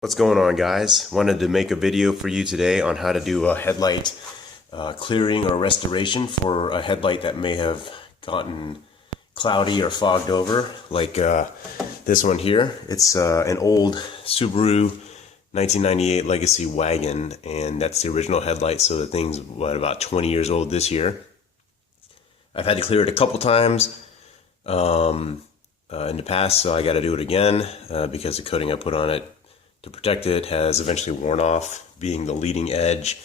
What's going on, guys? Wanted to make a video for you today on how to do a headlight clearing or restoration for a headlight that may have gotten cloudy or fogged over, like this one here. It's an old Subaru 1998 Legacy wagon, and that's the original headlight, so the thing's about 20 years old this year. I've had to clear it a couple times in the past, so I got to do it again because the coating I put on it to protect it has eventually worn off, being the leading edge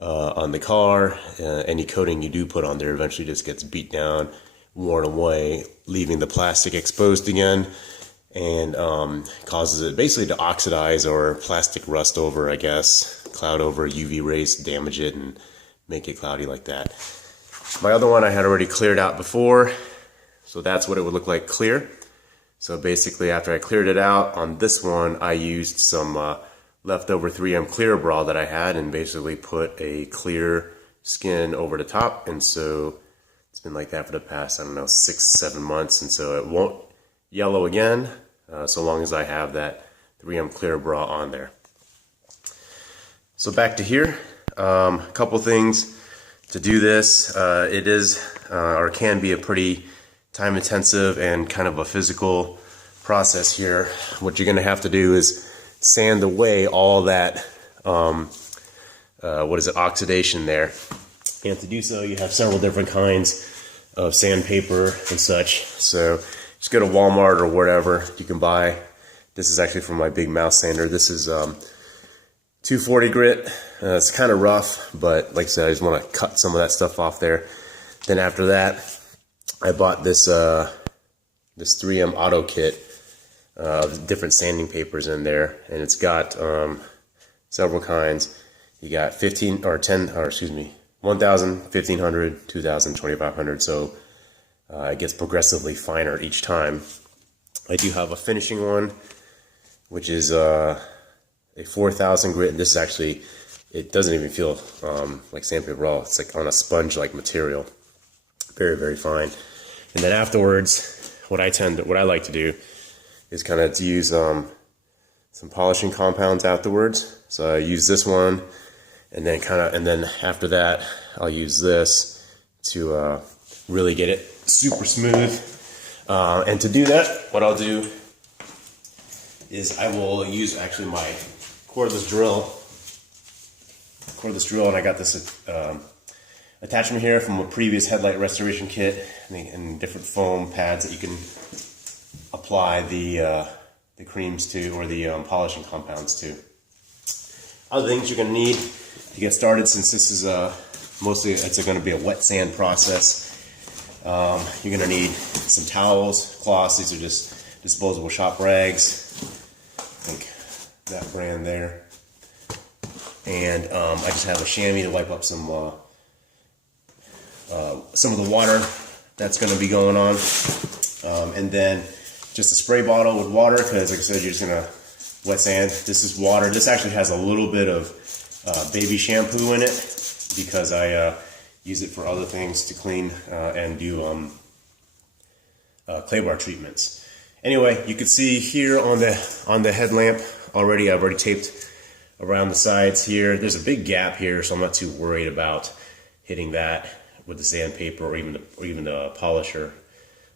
on the car. Any coating you do put on there eventually just gets beat down, worn away, leaving the plastic exposed again, and causes it basically to oxidize or plastic rust over, I guess, cloud over, UV rays damage it and make it cloudy like that. My other one I had already cleared out before, so that's what it would look like clear. So basically, after I cleared it out on this one, I used some leftover 3M clear bra that I had and basically put a clear skin over the top. And so it's been like that for the past, I don't know, 6-7 months. And so it won't yellow again so long as I have that 3M clear bra on there. So back to here, a couple things to do this. It is or can be a pretty time intensive and kind of a physical process here. What you're going to have to do is sand away all that oxidation there, and to do so you have several different kinds of sandpaper and such. So just go to Walmart or wherever you can buy. This is actually from my big mouth sander. This is 240 grit. It's kind of rough, but like I said, I just want to cut some of that stuff off there. Then after that, I bought this 3M auto kit of different sanding papers in there, and it's got several kinds. You got 1,000, 1,500, 2,000, 2,500, so it gets progressively finer each time. I do have a finishing one, which is a 4,000 grit, and this is actually, it doesn't even feel like sandpaper at all. It's like on a sponge-like material. Very, very fine. And then afterwards, what I like to do is kind of use some polishing compounds afterwards. So I use this one, and then after that, I'll use this to really get it super smooth. And to do that, what I'll do is I will use actually my cordless drill, and I got this attachment here from a previous headlight restoration kit, and different foam pads that you can apply the creams to, or the polishing compounds to. Other things you're going to need to get started, since this is mostly it's going to be a wet sand process. You're going to need some towels, cloths. These are just disposable shop rags. I think that brand there. And I just have a chamois to wipe up some of the water that's going to be going on, and then just a spray bottle with water, because like I said, you're just going to wet sand. This is water. This actually has a little bit of baby shampoo in it, because I use it for other things to clean and do clay bar treatments. Anyway, you can see here on the headlamp already, I've already taped around the sides here. There's a big gap here, so I'm not too worried about hitting that with the sandpaper or even the polisher.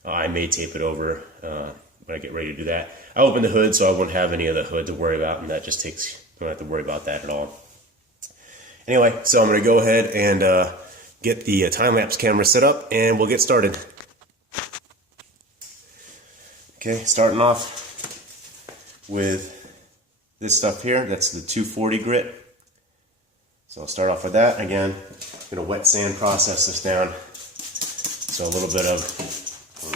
I may tape it over when I get ready to do that. I opened the hood, so I won't have any of the hood to worry about, and that just takes, I don't have to worry about that at all. Anyway, so I'm going to go ahead and get the time-lapse camera set up, and we'll get started. Okay, starting off with this stuff here. That's the 240 grit. So I'll start off with that. Again, I'm going to wet sand process this down. So a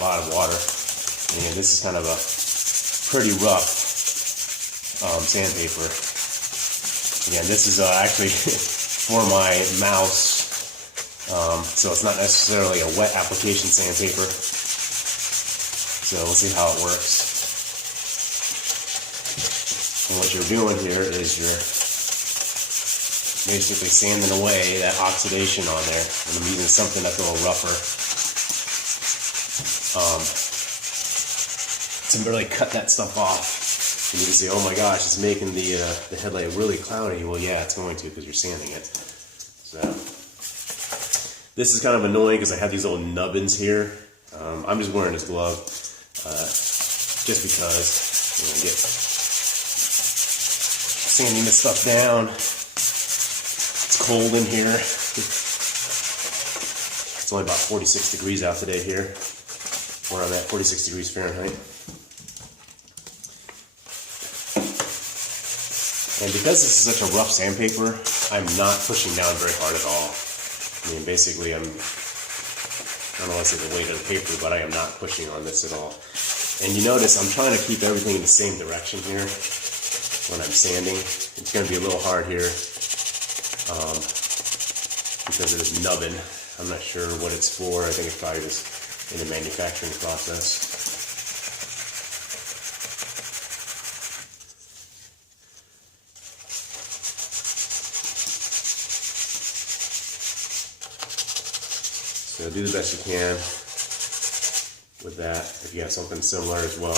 lot of water. And this is kind of a pretty rough sandpaper. Again, this is actually for my mouse. So it's not necessarily a wet application sandpaper. So we'll see how it works. And what you're doing here is you're basically sanding away that oxidation on there. And I'm using something that's a little rougher to really cut that stuff off. And you can say, oh my gosh, it's making the headlight really cloudy. Well, yeah, it's going to because you're sanding it. So this is kind of annoying because I have these little nubbins here. I'm just wearing this glove just because get sanding this stuff down. It's cold in here. It's only about 46 degrees out today here, where I'm at, 46 degrees Fahrenheit. And because this is such a rough sandpaper, I'm not pushing down very hard at all. I mean, basically, I don't want to say the weight of the paper, but I am not pushing on this at all. And you notice I'm trying to keep everything in the same direction here when I'm sanding. It's going to be a little hard here because of this nubbin. I'm not sure what it's for. I think it's probably just in the manufacturing process. So do the best you can with that if you have something similar as well.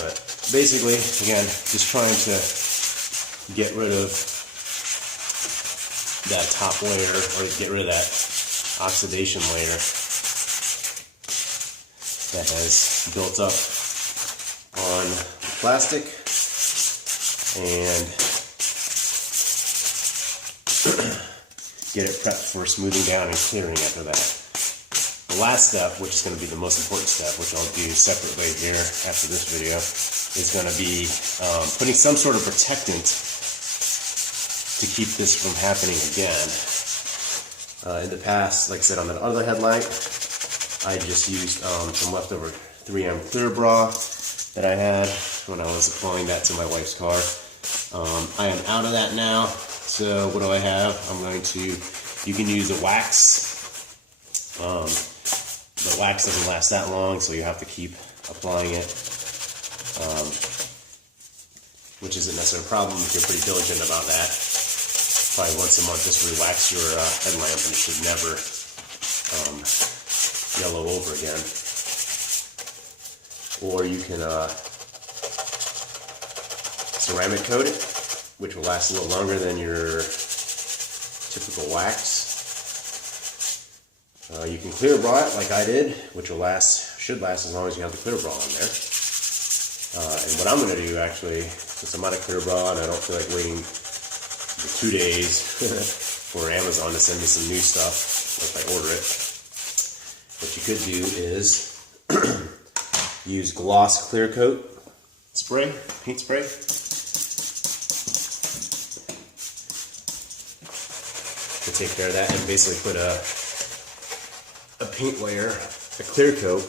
But basically, again, just trying to get rid of that top layer, or get rid of that oxidation layer that has built up on the plastic, and get it prepped for smoothing down and clearing after that. The last step, which is going to be the most important step, which I'll do separately here after this video, is going to be putting some sort of protectant to keep this from happening again. In the past, like I said, on that other headlight, I just used some leftover 3M clear bra that I had when I was applying that to my wife's car. I am out of that now, so what do I have? You can use a wax. The wax doesn't last that long, so you have to keep applying it, which isn't necessarily a problem if you're pretty diligent about that. Probably once a month, just relax your headlamp, and it should never yellow over again. Or you can ceramic coat it, which will last a little longer than your typical wax. You can clear bra it like I did, which should last as long as you have the clear bra on there. And what I'm going to do, actually, since I'm out of clear bra and I don't feel like waiting for 2 days for Amazon to send me some new stuff if I order it, what you could do is use gloss clear coat spray, paint spray. To take care of that, and basically put a paint layer, a clear coat.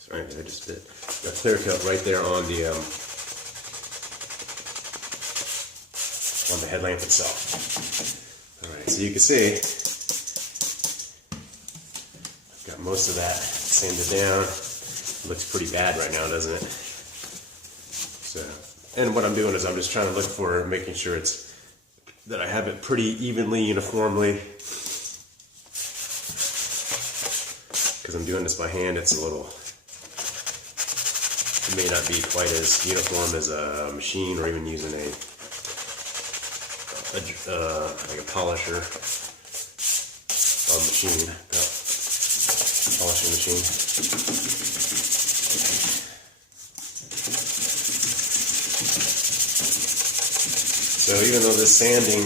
Sorry, I just did a clear coat right there on the headlamp itself. All right, so you can see I've got most of that sanded down. It looks pretty bad right now, doesn't it? So, and what I'm doing is I'm just trying to look for making sure that I have it pretty evenly, uniformly. Because I'm doing this by hand, it may not be quite as uniform as a machine, or even using like a polisher machine, polishing machine. So even though this sanding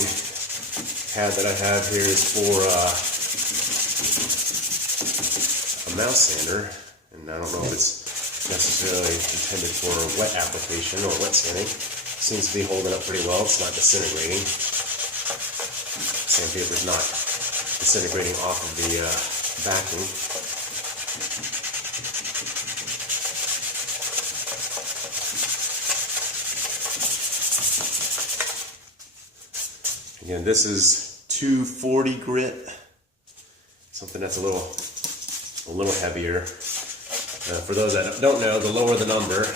pad that I have here is for a mouse sander, and I don't know if it's necessarily intended for a wet application or wet sanding, seems to be holding up pretty well. It's not disintegrating. Sandpaper is not disintegrating off of the backing. Again, this is 240 grit, something that's a little heavier. For those that don't know, the lower the number,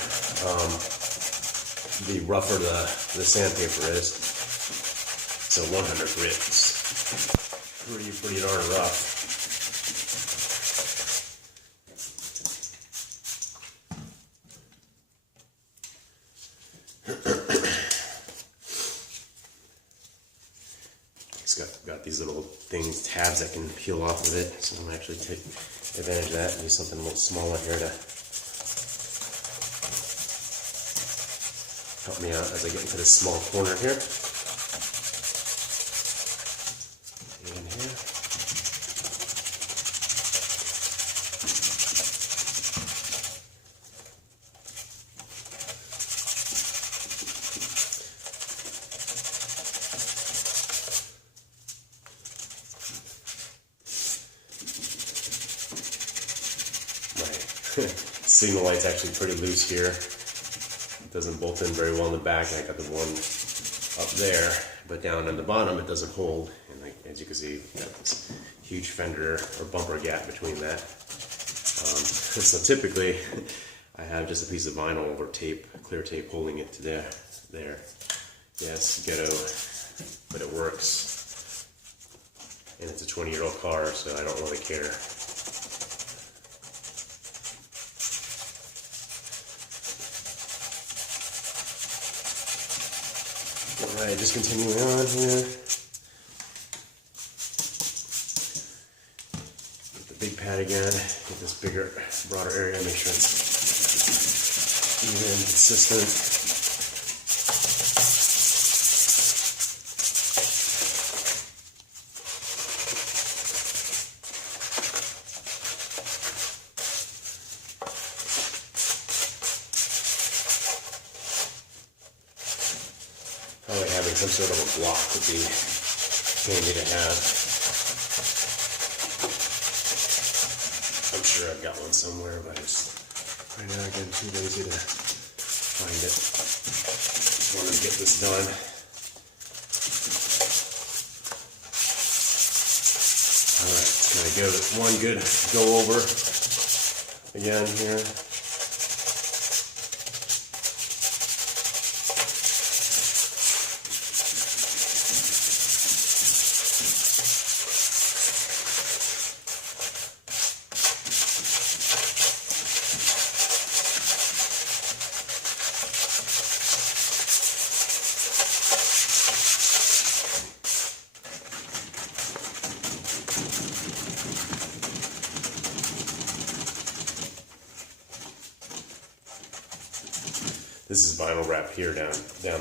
the rougher the sandpaper is. So 100 grit is pretty darn rough. It's got these little things, tabs that can peel off of it, so I'm going to actually take advantage of that and use something a little smaller here to help me out as I get into this small corner here. In here. Signal light's actually pretty loose here. It doesn't bolt in very well in the back. I got the one up there, but down on the bottom it doesn't hold. And like, as you can see, got this huge fender or bumper gap between that. So typically, I have just a piece of vinyl or tape, clear tape, holding it to there. Yes, ghetto, but it works. And it's a 20-year-old car, so I don't really care. Alright, just continuing on here. Get the big pad again, get this bigger, broader area, make sure it's even, consistent. Probably having some sort of a block would be handy to have. I'm sure I've got one somewhere, but it's right now again too lazy to find it. Just wanted to get this done. Alright, just gonna give it one good go over again here. This is vinyl wrap here down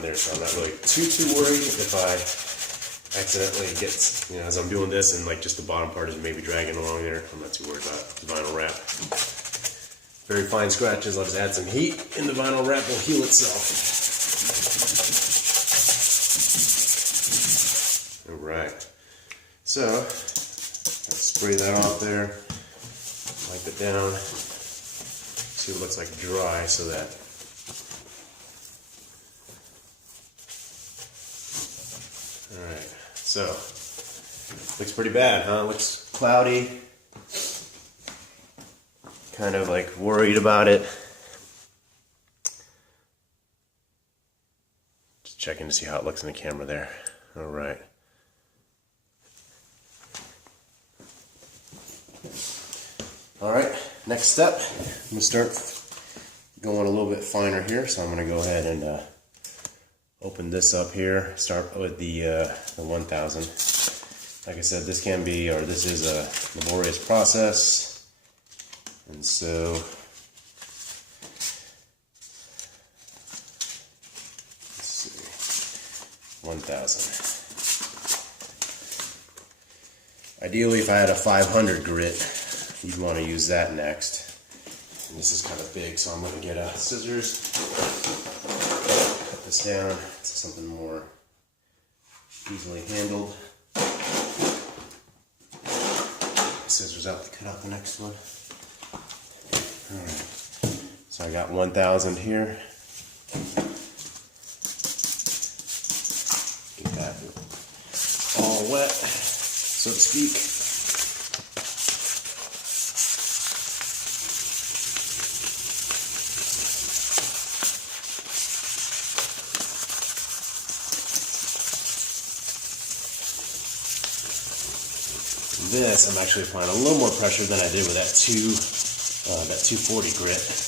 there, so I'm not really too worried if I accidentally get, as I'm doing this and like just the bottom part is maybe dragging along there. I'm not too worried about the vinyl wrap. Very fine scratches. I'll just add some heat and the vinyl wrap will heal itself. All right. So spray that off there, wipe it down. See what it looks like dry, so that alright, so looks pretty bad, huh? Looks cloudy. Kind of like worried about it. Just checking to see how it looks in the camera there. Alright. Alright, next step. I'm going to start going a little bit finer here, so I'm going to go ahead and open this up here. Start with the 1000. Like I said, this can be, or this is a laborious process, and so let's see, 1000. Ideally, if I had a 500 grit, you'd want to use that next. And this is kind of big, so I'm going to get a scissors. Cut this down to something more easily handled. Scissors out to cut out the next one. Alright, so I got 1000 here. Get that all wet, so to speak. This, I'm actually applying a little more pressure than I did with that 240 grit.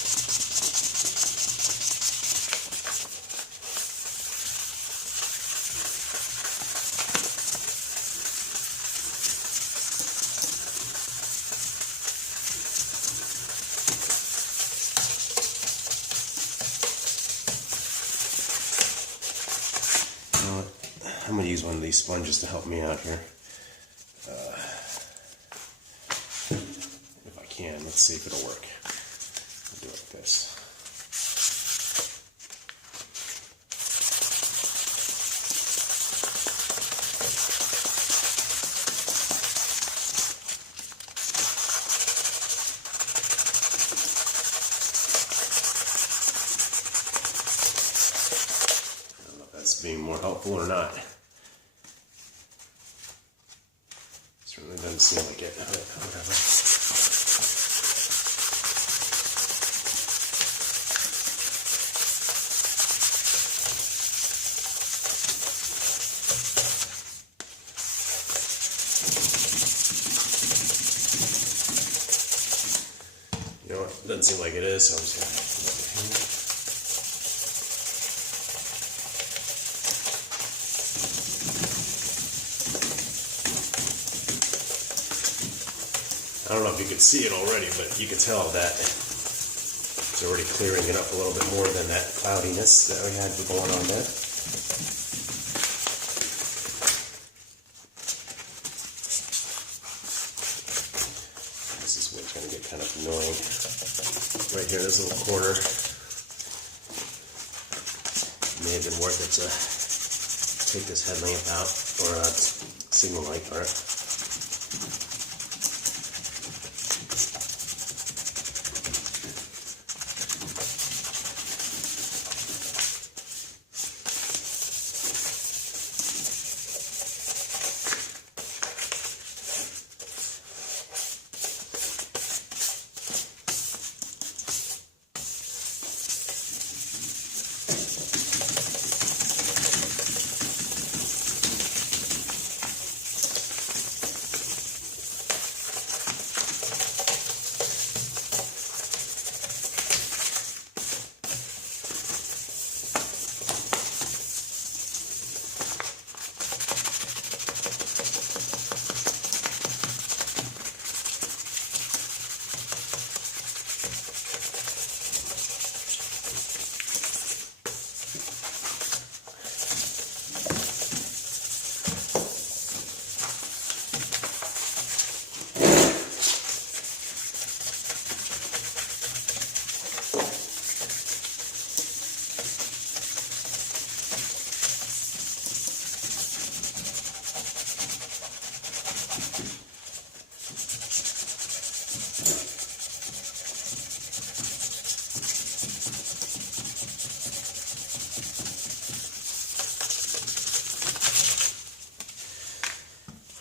I'm going to use one of these sponges to help me out here. If I can, let's see if it'll work. I'll do it like this. I don't know if that's being more helpful or not. Certainly doesn't seem like it, but whatever. You know what? Doesn't seem like it is, so I'm just gonna. I don't know if you could see it already, but you can tell that it's already clearing it up a little bit more than that cloudiness that we had going on there. This is where it's going to get kind of annoying. Right here, this little corner. It may have been worth it to take this headlamp out, or signal light part.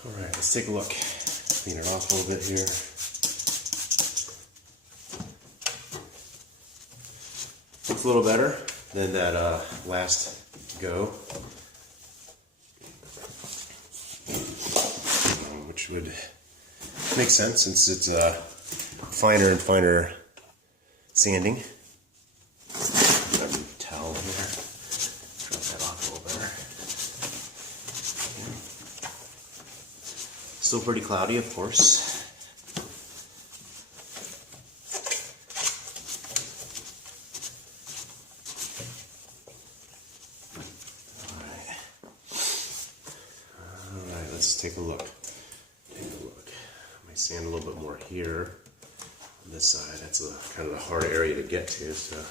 Alright, let's take a look. Clean it off a little bit here. Looks a little better than that last go. Which would make sense since it's finer and finer sanding. Grab a towel here. Drop that off a little better. Still pretty cloudy, of course. Alright, let's take a look. I might sand a little bit more here on this side. That's kind of the hard area to get to, so.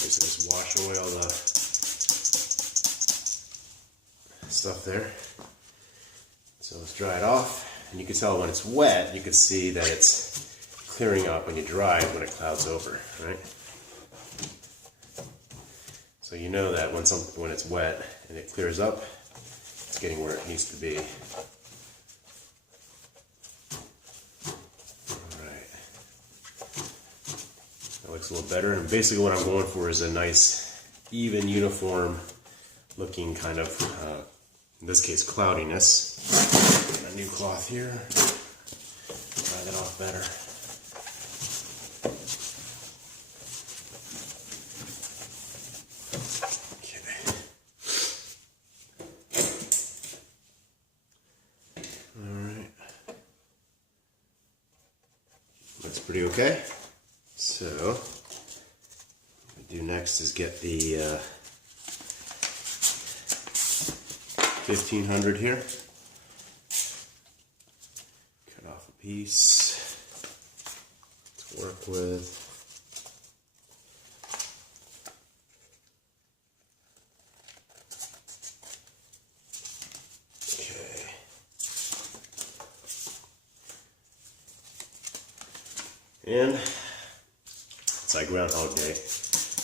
Basically just wash away all the stuff there. So let's dry it off. And you can tell when it's wet, you can see that it's clearing up when you dry when it clouds over, right? So you know that when it's wet and it clears up, it's getting where it needs to be. Alright. That looks a little better. And basically what I'm going for is a nice, even, uniform looking kind of, in this case, cloudiness. Got a new cloth here. Dry that off better. Looks pretty okay. So, what we do next is get the 1500 here. Cut off a piece to work with. And it's like Groundhog Day,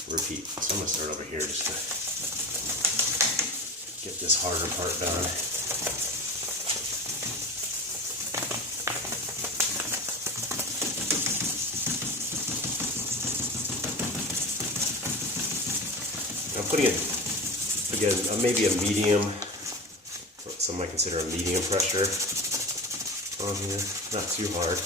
repeat. So I'm going to start over here just to get this harder part done. I'm putting it, again, maybe a medium, what some might consider a medium pressure on here, not too hard.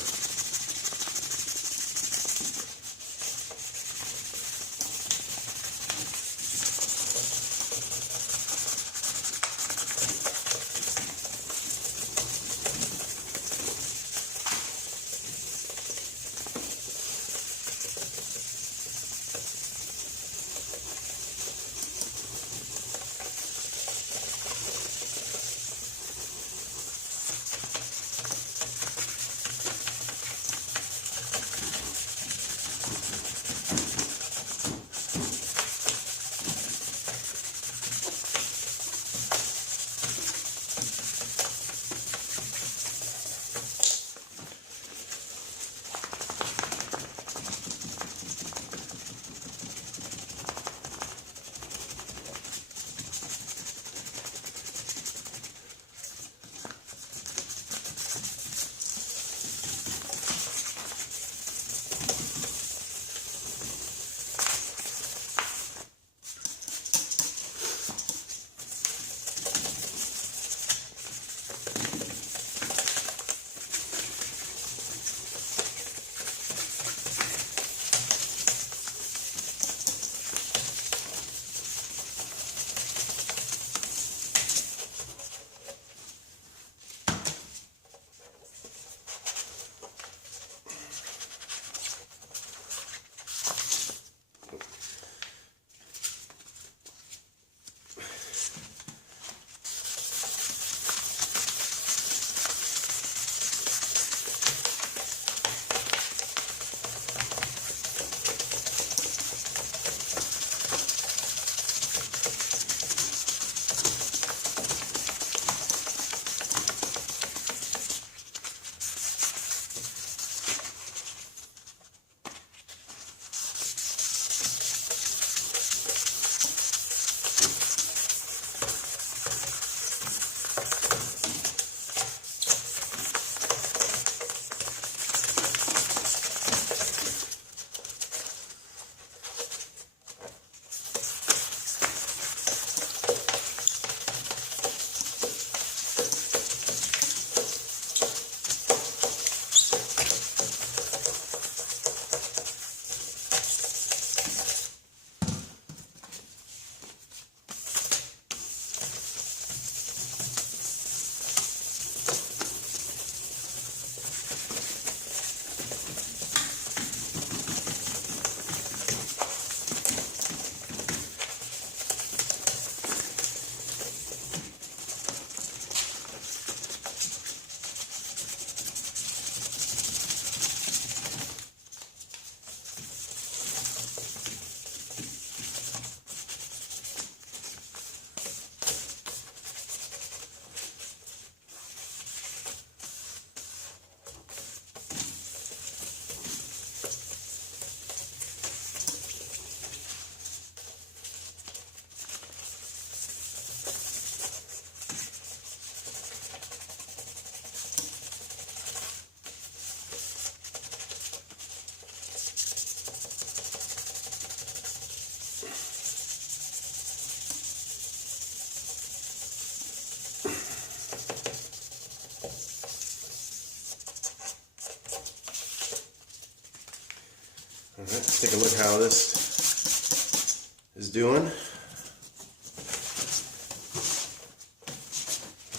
let's take a look how this is doing.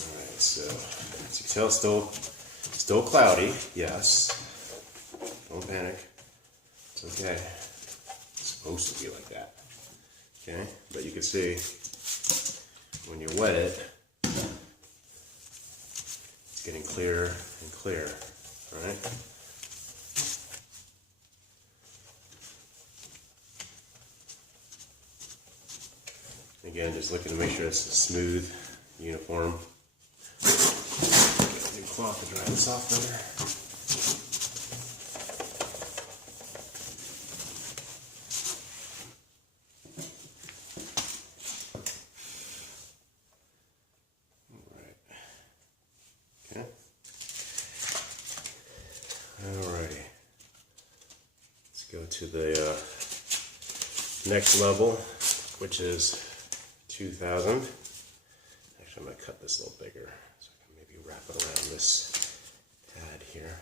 Alright, so as you can tell, still cloudy, yes. Don't panic. It's okay. It's supposed to be like that. Okay, but you can see when you wet it, it's getting clearer and clearer. Alright? Again, just looking to make sure it's smooth, uniform. Get a new cloth to dry this off better. Alright. Alrighty. Let's go to the next level, which is 2000. Actually, I'm going to cut this a little bigger so I can maybe wrap it around this pad here.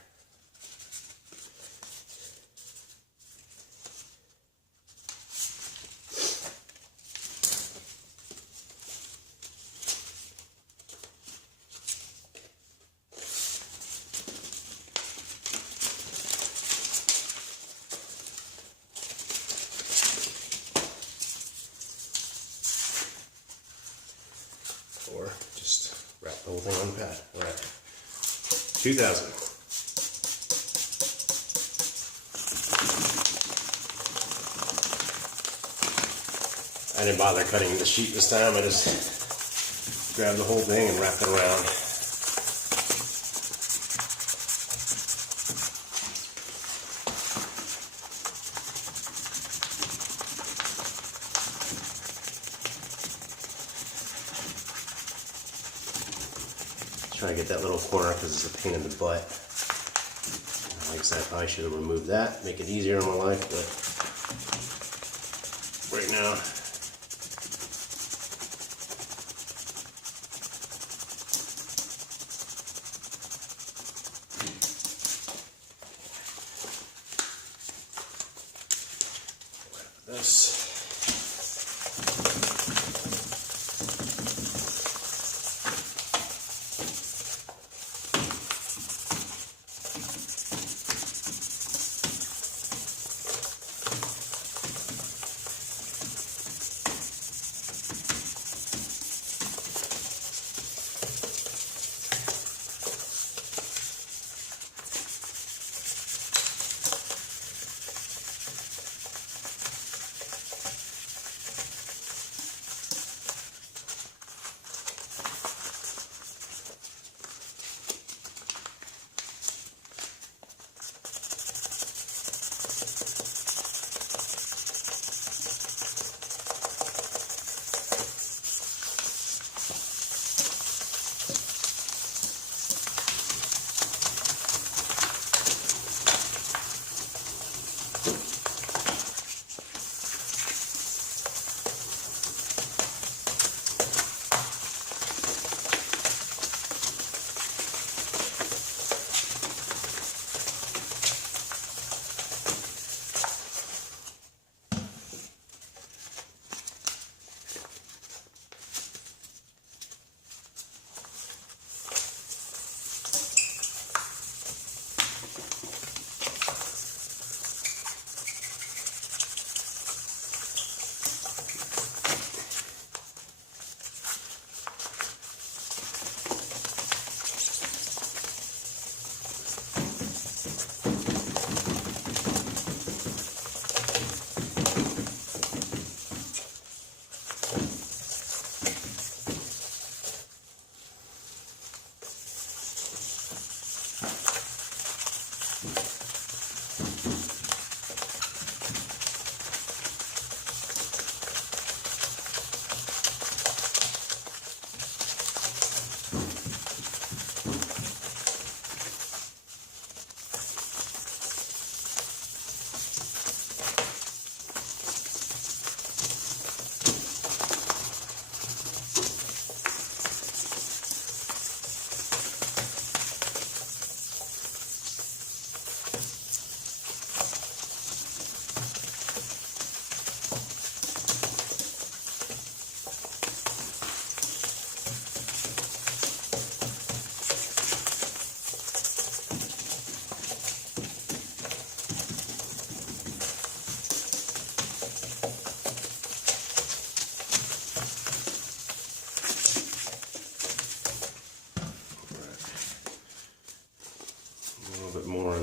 Or just wrap the whole thing on the pad. Alright. 2000. I didn't bother cutting the sheet this time. I just grabbed the whole thing and wrapped it around. Try to get that little corner because it's a pain in the butt. Like I said, I probably should have removed that, make it easier in my life, but right now, this.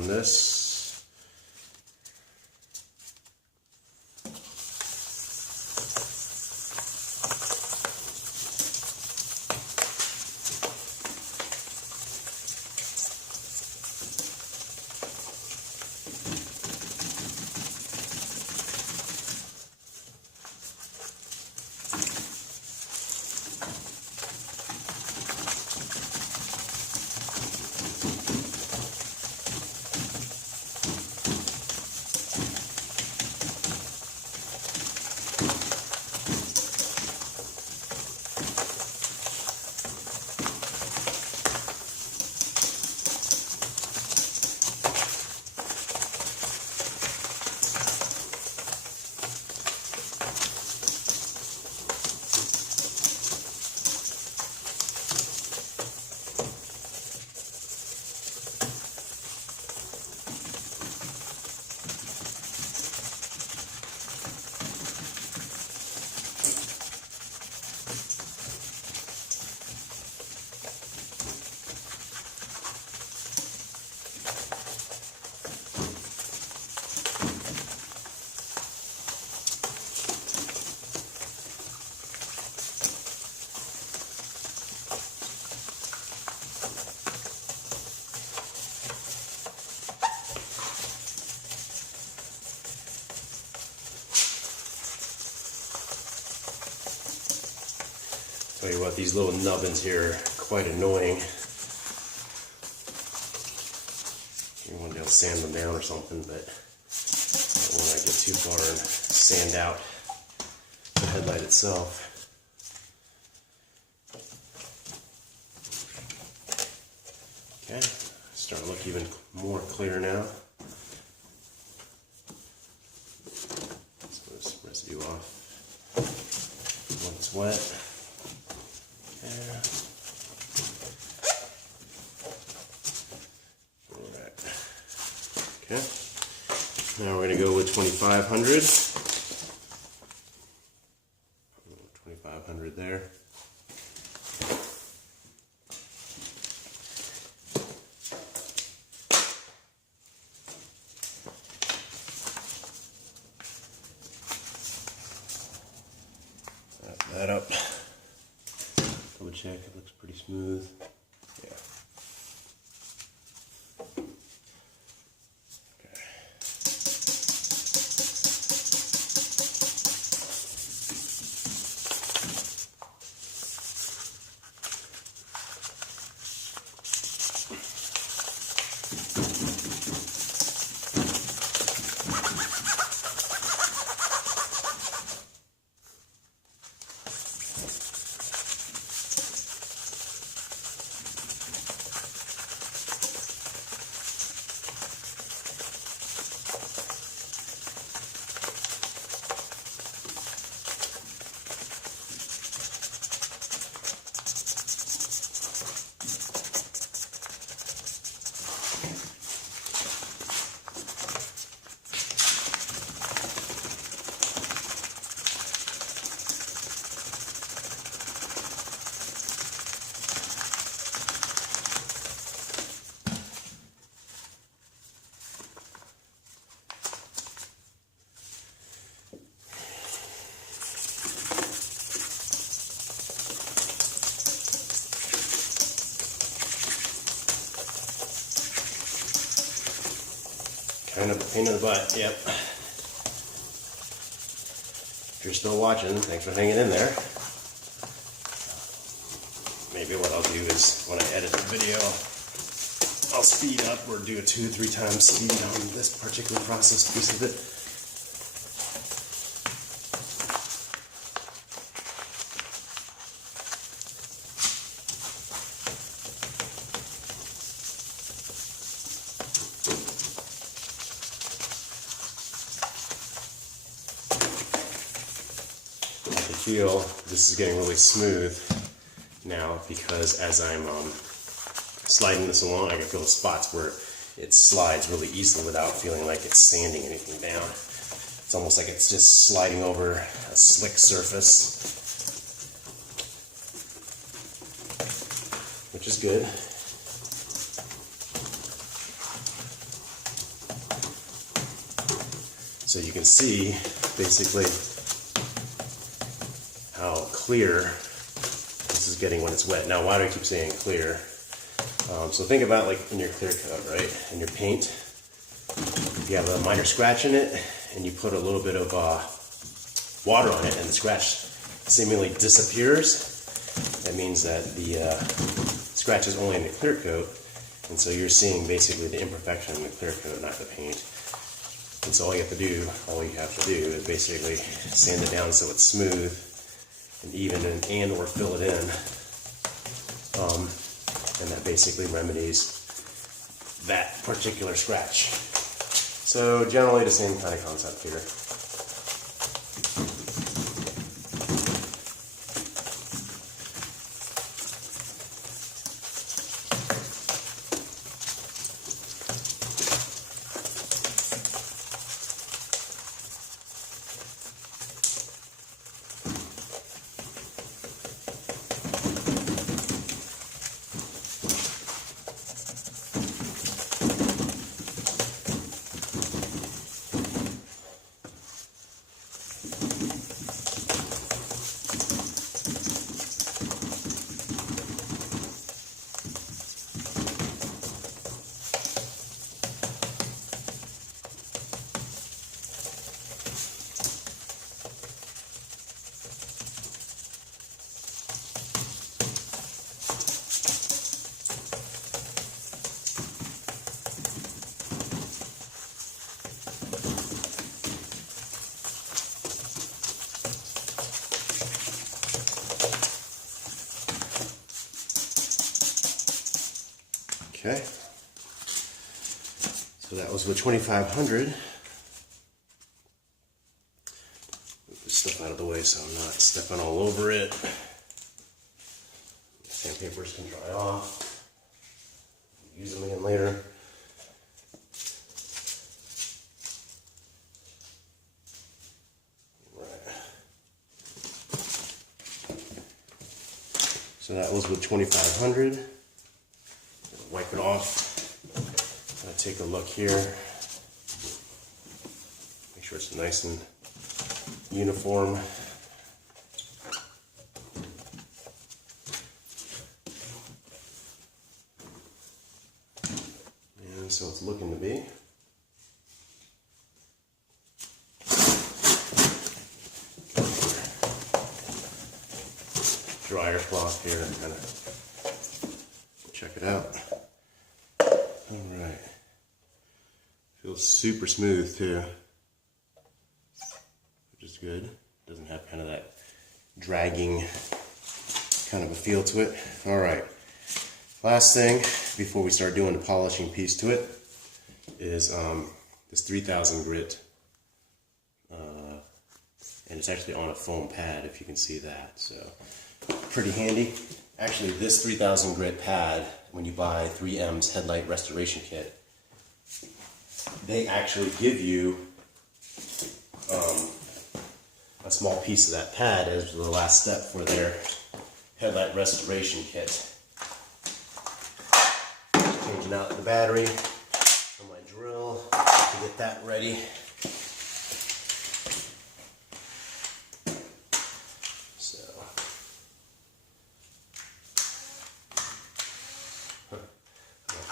on this. Tell you what, these little nubbins here are quite annoying. You want to be able to sand them down or something, but I don't want to get too far and sand out the headlight itself. Okay, starting to look even more clear now. Let's put this residue off when it's wet. Alright. Okay. Now we're going to go with 2500. 2500 there. Wrap that up. Double check, it looks pretty smooth. Yeah. Okay. Kind of a pain in the butt, yep. If you're still watching, thanks for hanging in there. Maybe what I'll do is, when I edit the video, I'll speed up or do a 2 or 3 times speed on this particular process piece of it. Feel this is getting really smooth now because as I'm sliding this along, I can feel the spots where it slides really easily without feeling like it's sanding anything down. It's almost like it's just sliding over a slick surface, which is good. So you can see basically how clear this is getting when it's wet. Now, why do I keep saying clear? So think about like in your clear coat, right? In your paint, if you have a minor scratch in it and you put a little bit of water on it and the scratch seemingly disappears, that means that the scratch is only in the clear coat, and so you're seeing basically the imperfection in the clear coat, not the paint. And so all you have to do is basically sand it down so it's smooth and even and or fill it in. And that basically remedies that particular scratch. So generally the same kind of concept here. Okay, so that was with 2500. Move this stuff out of the way so I'm not stepping all over it. Sandpapers can dry off. Use them again later. Right. So that was with 2500. Wipe it off. Take a look here. Make sure it's nice and uniform. And so it's looking to be. Dryer cloth here, kind of check it out. Alright, feels super smooth too, which is good. Doesn't have kind of that dragging kind of a feel to it. Alright, last thing before we start doing the polishing piece to it is this 3000 grit, and it's actually on a foam pad if you can see that, so pretty handy. Actually, this 3000 grit pad, when you buy 3M's headlight restoration kit, they actually give you a small piece of that pad as the last step for their headlight restoration kit. Changing out the battery for my drill to get that ready.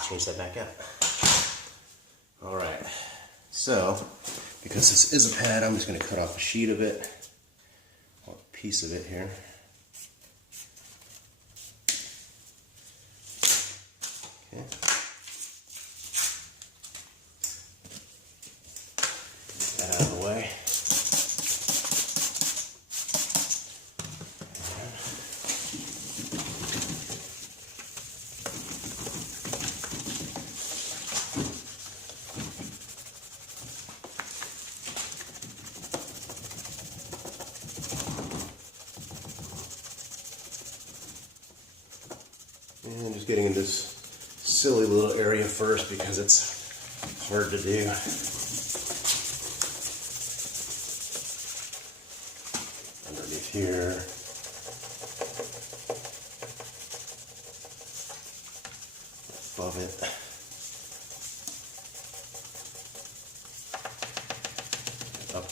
Change that back out. Alright, so because this is a pad, I'm just going to cut off a sheet of it, a piece of it here. Okay. Get that out of the way. And just getting in this silly little area first because it's hard to do. Underneath here. Above it.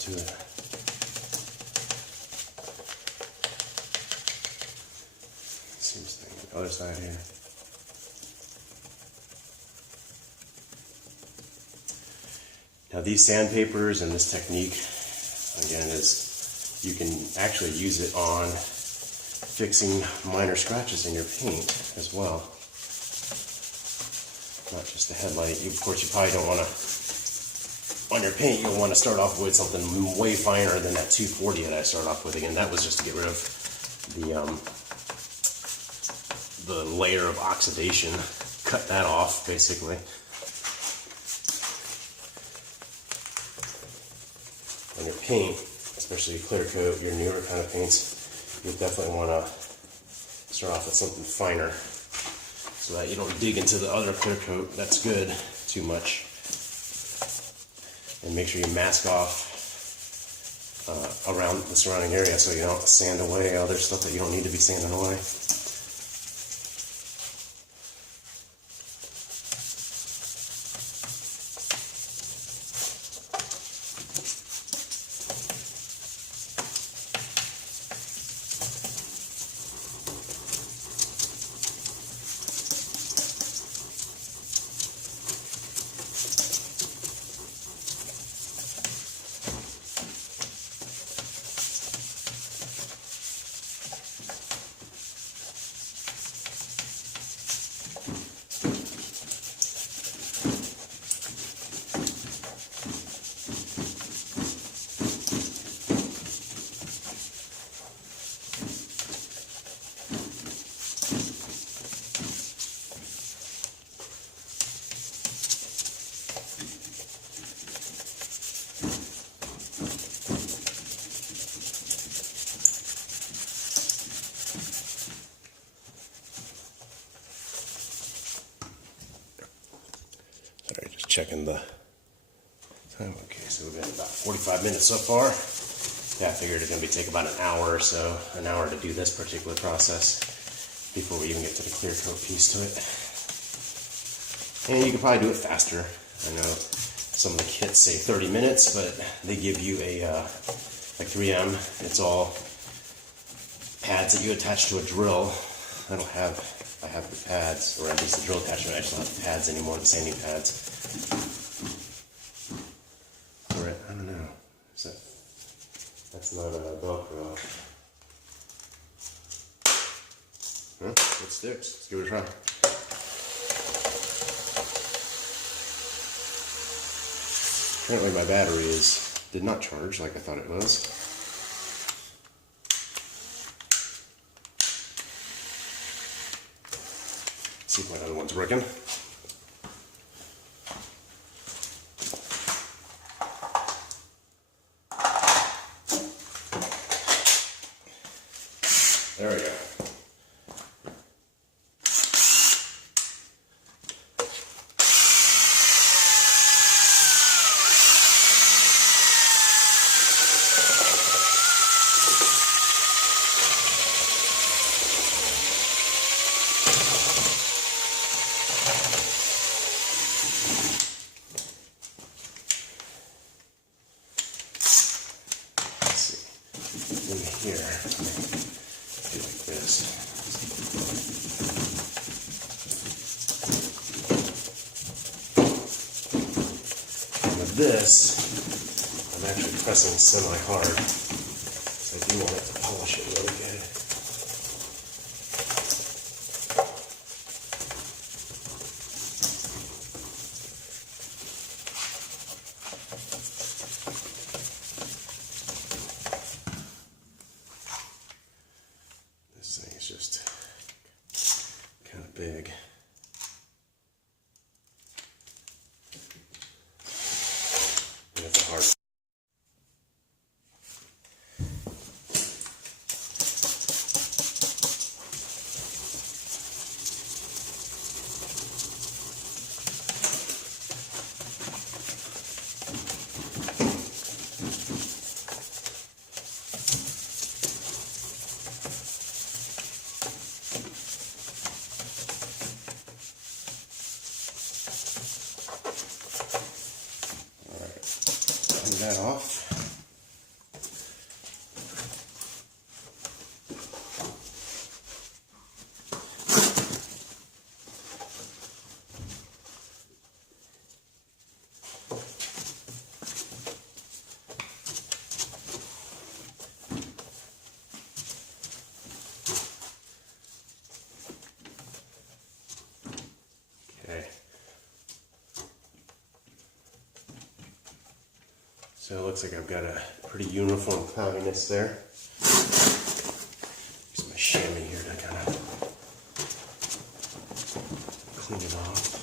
to it. Same thing on the other side here. Now these sandpapers and this technique, again, is you can actually use it on fixing minor scratches in your paint as well. Not just the headlight. Of course, you probably don't want to, on your paint, you'll want to start off with something way finer than that 240 that I started off with. Again, that was just to get rid of the layer of oxidation. Cut that off, basically. On your paint, especially clear coat, your newer kind of paints, you definitely want to start off with something finer so that you don't dig into the other clear coat that's good too much. And make sure you mask off around the surrounding area so you don't sand away other stuff that you don't need to be sanding away. Checking the time. Okay, so we've been about 45 minutes so far. Yeah, I figured it's going to take about an hour or so, an hour to do this particular process before we even get to the clear coat piece to it. And you can probably do it faster. I know some of the kits say 30 minutes, but they give you a, like 3M, it's all pads that you attach to a drill. I have the pads, or at least the drill attachment. I just don't have the pads anymore, the sanding pads. Or I don't know. That's not a Velcro. Huh? It sticks. Let's give it a try. Apparently my battery did not charge like I thought it was. See if my other one's working. There we go. Here, do like this. And with this, I'm actually pressing semi-hard, so I do want it to polish it really good. This thing is just kind of big. And it's a hard. So it looks like I've got a pretty uniform cloudiness there. Use my chamois here to kind of clean it off.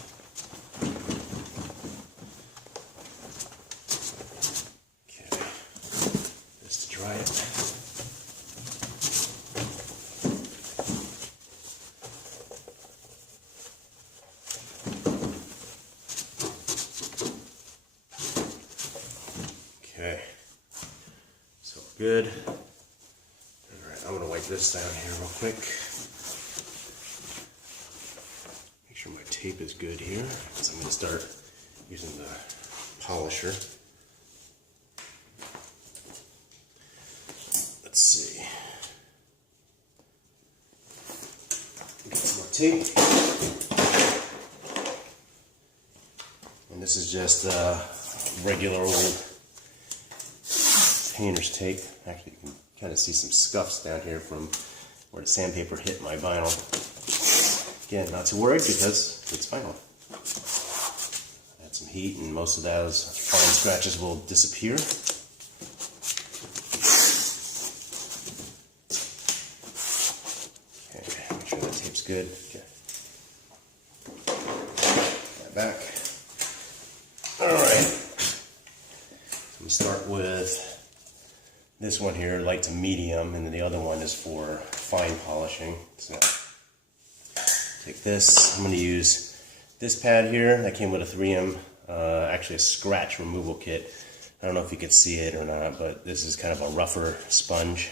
Okay, just to dry it. Okay, so good. Alright, I'm going to wipe this down here real quick. Make sure my tape is good here. So I'm going to start using the polisher. Let's see. Get some more tape. And this is just regular old painter's tape. Actually, you can kind of see some scuffs down here from where the sandpaper hit my vinyl. Again, not too worried because it's vinyl. Add some heat and most of those fine scratches will disappear. Okay, make sure that tape's good. Okay. Put that back. Alright. I'm going to start with this one here, light to medium, and then the other one is for fine polishing. So take this. I'm going to use this pad here that came with a 3M, actually a scratch removal kit. I don't know if you could see it or not, but this is kind of a rougher sponge.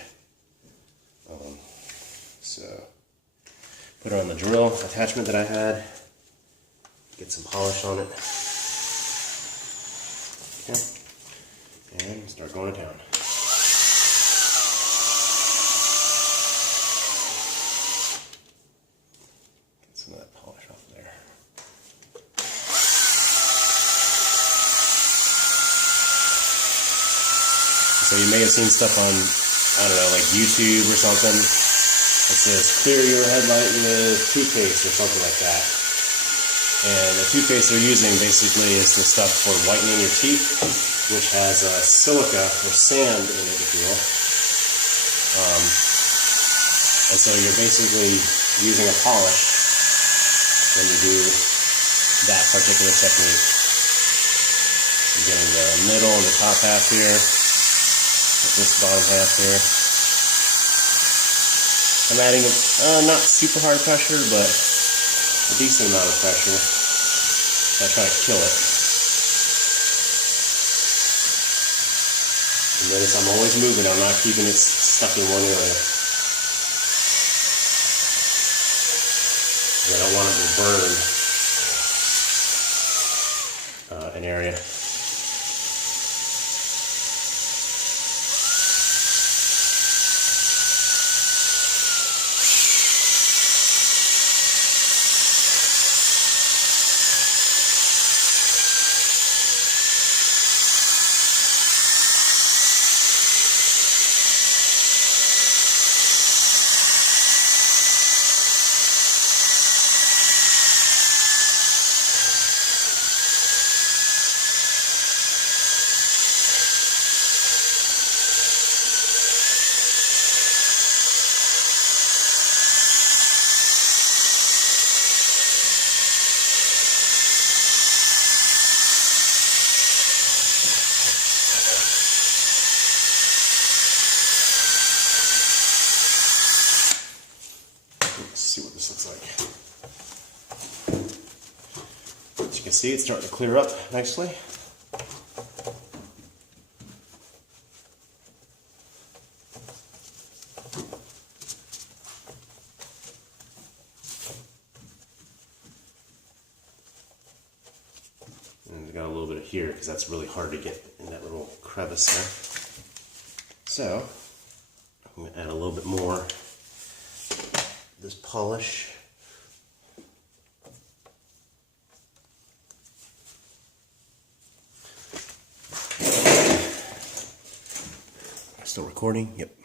So put it on the drill attachment that I had. Get some polish on it. Okay, and start going to town. Some of that polish off there. So you may have seen stuff on, I don't know, like YouTube or something that says clear your headlight with toothpaste or something like that. And the toothpaste they're using basically is the stuff for whitening your teeth, which has silica or sand in it, if you will. And so you're basically using a polish when you do that particular technique. You're getting the middle and the top half here, this bottom half here. I'm adding not super hard pressure, but a decent amount of pressure. I try to kill it. And notice I'm always moving, I'm not keeping it stuck in one area. I don't want it to burn an area. See what this looks like. As you can see, it's starting to clear up nicely. And we've got a little bit of here because that's really hard to get in that little crevice there. So I'm going to add a little bit more of this polish. Still recording? Yep.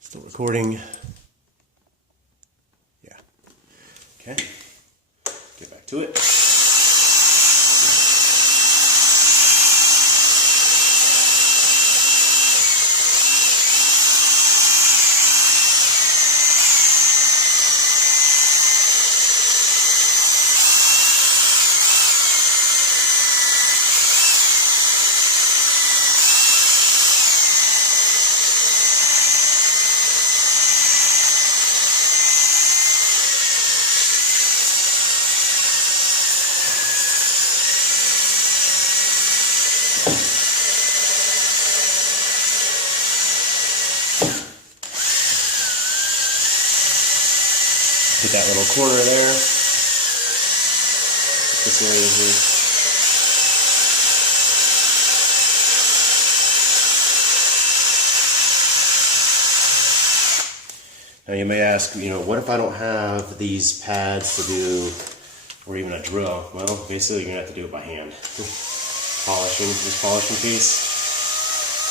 Still recording. Yeah. Okay. Get back to it. Okay. 1 hit that little corner there. This area here. Now you may ask, what if I don't have these pads to do, or even a drill? Well, basically you're gonna have to do it by hand. Polishing, this polishing piece.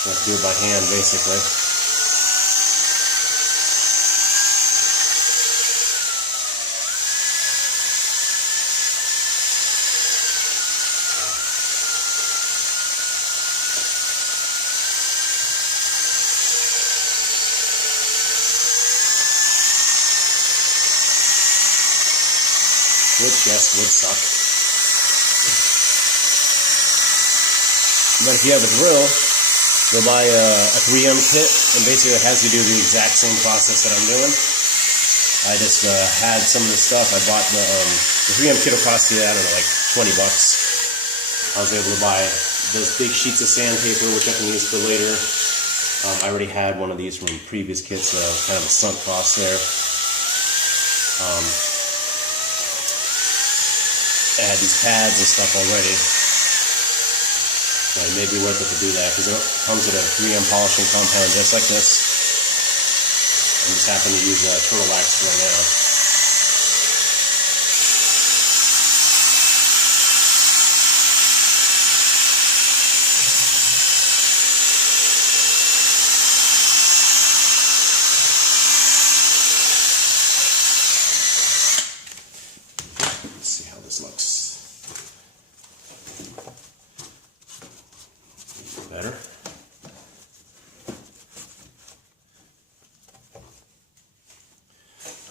You have to do it by hand, basically. Which, yes, would suck. But if you have a drill, you'll buy a 3M kit, and basically it has to do the exact same process that I'm doing. I just had some of the stuff. I bought the 3M kit will cost you, I don't know, like 20 bucks. I was able to buy those big sheets of sandpaper, which I can use for later. I already had one of these from previous kits, so kind of a sunk cost there. I had these pads and stuff already. It may be worth it to do that because it comes with a 3M polishing compound just like this. I'm just happen to use Turtle Wax right now. Let's see how this looks. Better.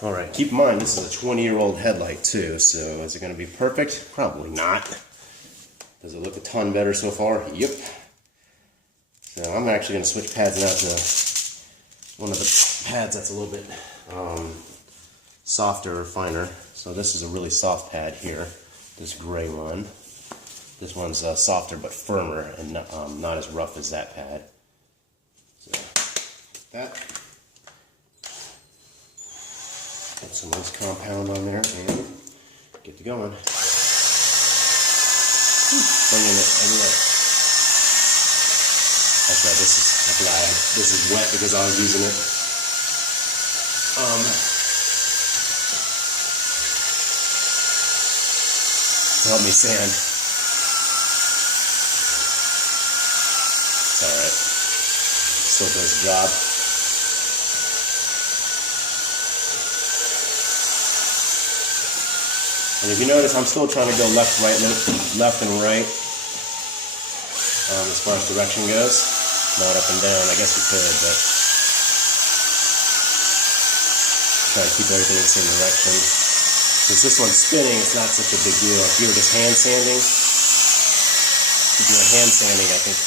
Alright, keep in mind this is a 20-year-old headlight too, so is it going to be perfect? Probably not. Does it look a ton better so far? Yep. So I'm actually going to switch pads now to one of the pads that's a little bit softer or finer. So this is a really soft pad here, this gray one. This one's softer but firmer and not as rough as that pad. So, that. Put some nice compound on there and get to going. Bringing it anyway. That's right, this is wet because I was using it. Help me sand. Alright, still does the job. And if you notice, I'm still trying to go left and right as far as direction goes. Not up and down, I guess we could, but try to keep everything in the same direction. Since this one's spinning, it's not such a big deal. If you were just hand sanding, if you're hand sanding, I think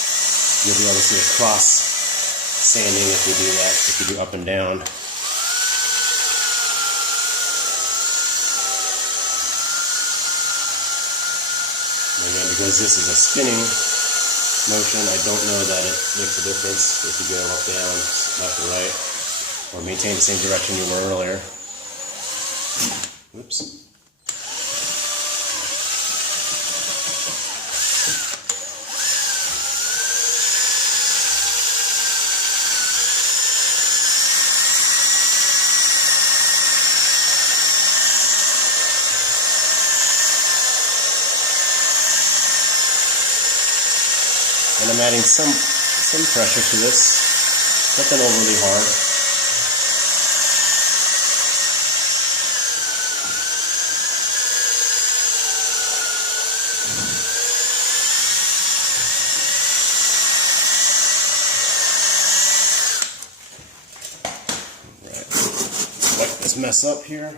you'll be able to see a cross sanding if you do that, if you do up and down. And then because this is a spinning motion, I don't know that it makes a difference if you go up, down, left or right, or maintain the same direction you were earlier. Whoops. And I'm adding some pressure to this, nothing overly hard. Right. Wipe this mess up here.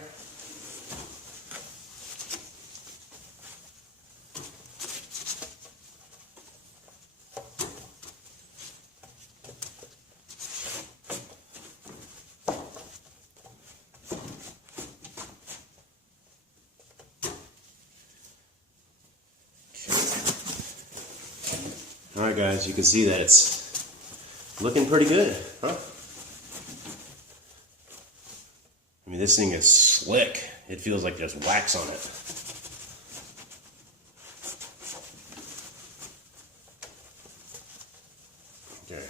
Alright guys, you can see that it's looking pretty good, huh? I mean, this thing is slick. It feels like there's wax on it. Okay.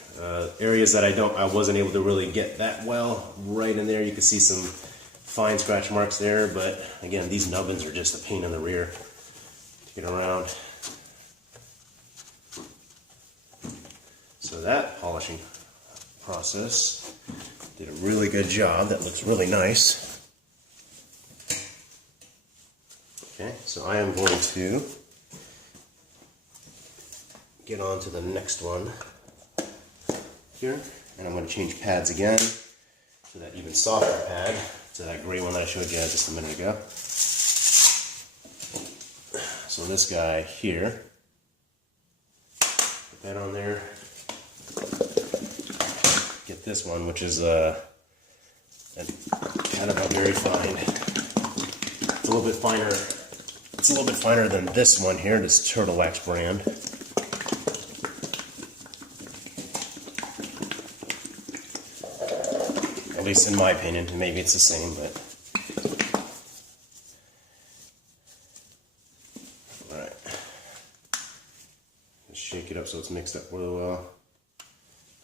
Areas that I wasn't able to really get that well, right in there, you can see some fine scratch marks there, but again, these nubbins are just a pain in the rear to get around. So that polishing process did a really good job. That looks really nice. Okay, so I am going to get on to the next one here, and I'm going to change pads again to that even softer pad, to that gray one that I showed you just a minute ago. So this guy here, put that on there. Get this one, which is kind of a very fine. It's a little bit finer. It's a little bit finer than this one here, this Turtle Wax brand. At least in my opinion, maybe it's the same, but. Alright. Just shake it up so it's mixed up really well.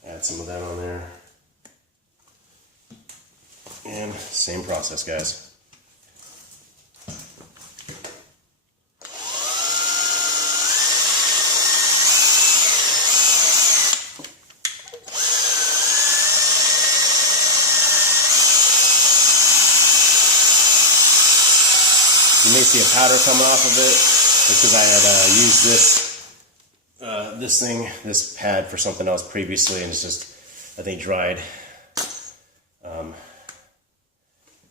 Add some of that on there. And same process, guys. You may see a powder coming off of it because I had used this pad for something else previously, and it's just, I think, dried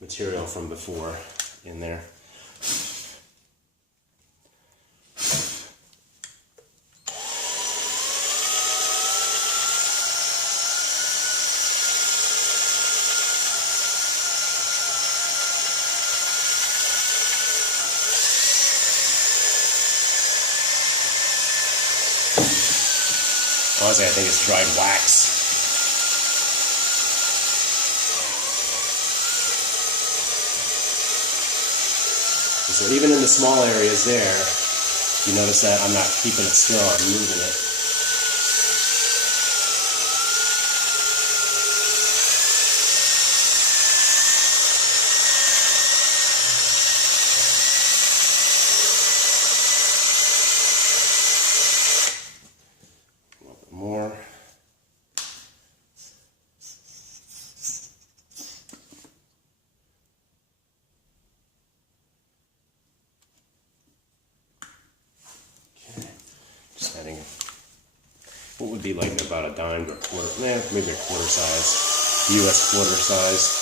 material from before in there. Honestly, I think it's dried wax. So even in the small areas there, you notice that I'm not keeping it still, I'm moving it. A little bit more. What would be like about a dime or a quarter, maybe a quarter size, US quarter size.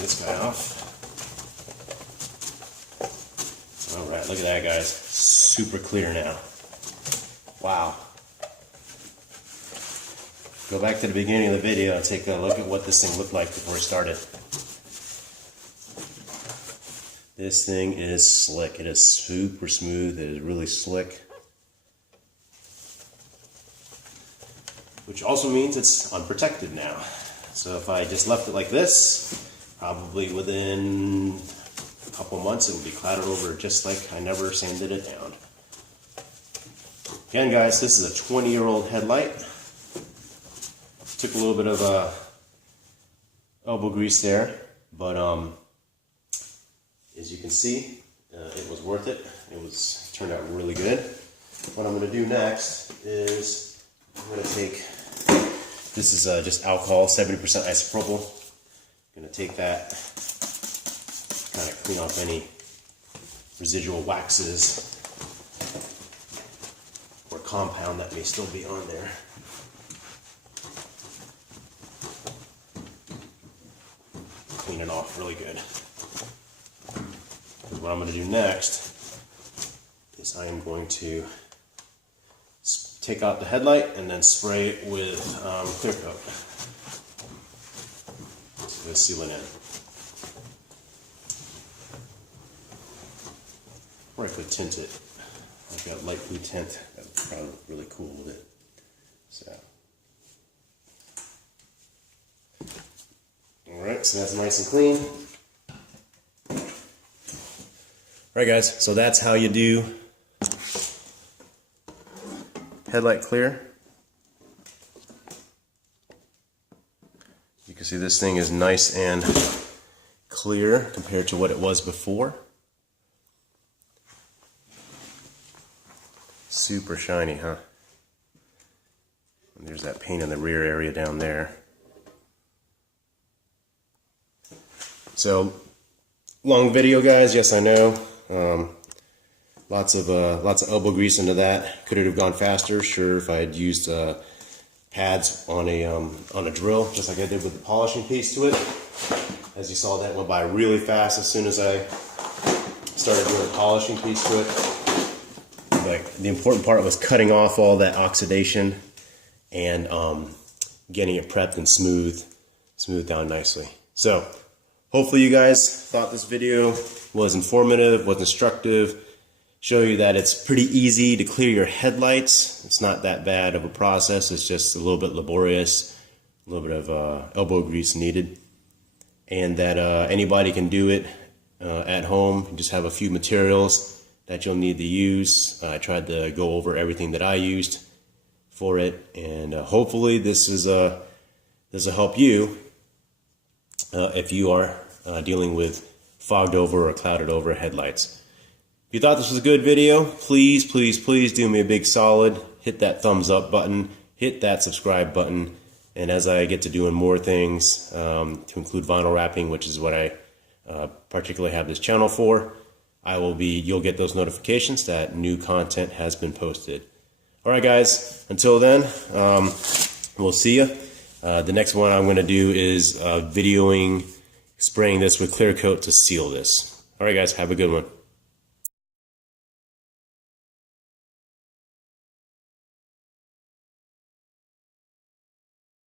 This guy off. Alright, look at that, guys. Super clear now. Wow. go back to the beginning of the video and take a look at what this thing looked like before it started. This thing is slick. It is super smooth. It is really slick. Which also means it's unprotected now. So if I just left it like this, probably within a couple months it would be clouded over just like I never sanded it down. Again guys, this is a 20-year-old headlight. Took a little bit of elbow grease there, but as you can see, it was worth it. It turned out really good. What I'm going to do next is I'm going to take, this is just alcohol, 70% isopropyl. I'm going to take that, kind of clean off any residual waxes or compound that may still be on there. Clean it off really good. What I'm going to do next is I am going to take out the headlight and then spray it with clear coat. So let's seal it in. Or I could tint it. I've got light blue tint. That would probably look really cool with it. So. Alright, so that's nice and clean. Alright guys, so that's how you do headlight clear. You can see this thing is nice and clear compared to what it was before. Super shiny, huh? And there's that paint in the rear area down there. So, long video guys, yes I know. Lots of elbow grease into that. Could it have gone faster? Sure, if I had used pads on a drill, just like I did with the polishing piece to it. As you saw, that went by really fast as soon as I started doing the polishing piece to it. But the important part was cutting off all that oxidation and getting it prepped and smoothed down nicely. So, hopefully you guys thought this video was informative, was instructive, show you that it's pretty easy to clear your headlights. It's not that bad of a process, it's just a little bit laborious, a little bit of elbow grease needed, and that anybody can do it at home. You just have a few materials that you'll need to use. I tried to go over everything that I used for it, and hopefully this will help you if you are dealing with fogged over or clouded over headlights. If you thought this was a good video, please, please, please do me a big solid. Hit that thumbs up button, hit that subscribe button, and as I get to doing more things, to include vinyl wrapping, which is what I particularly have this channel for, you'll get those notifications that new content has been posted. Alright guys, until then, we'll see you. The next one I'm going to do is videoing spraying this with clear coat to seal this. Alright guys, have a good one.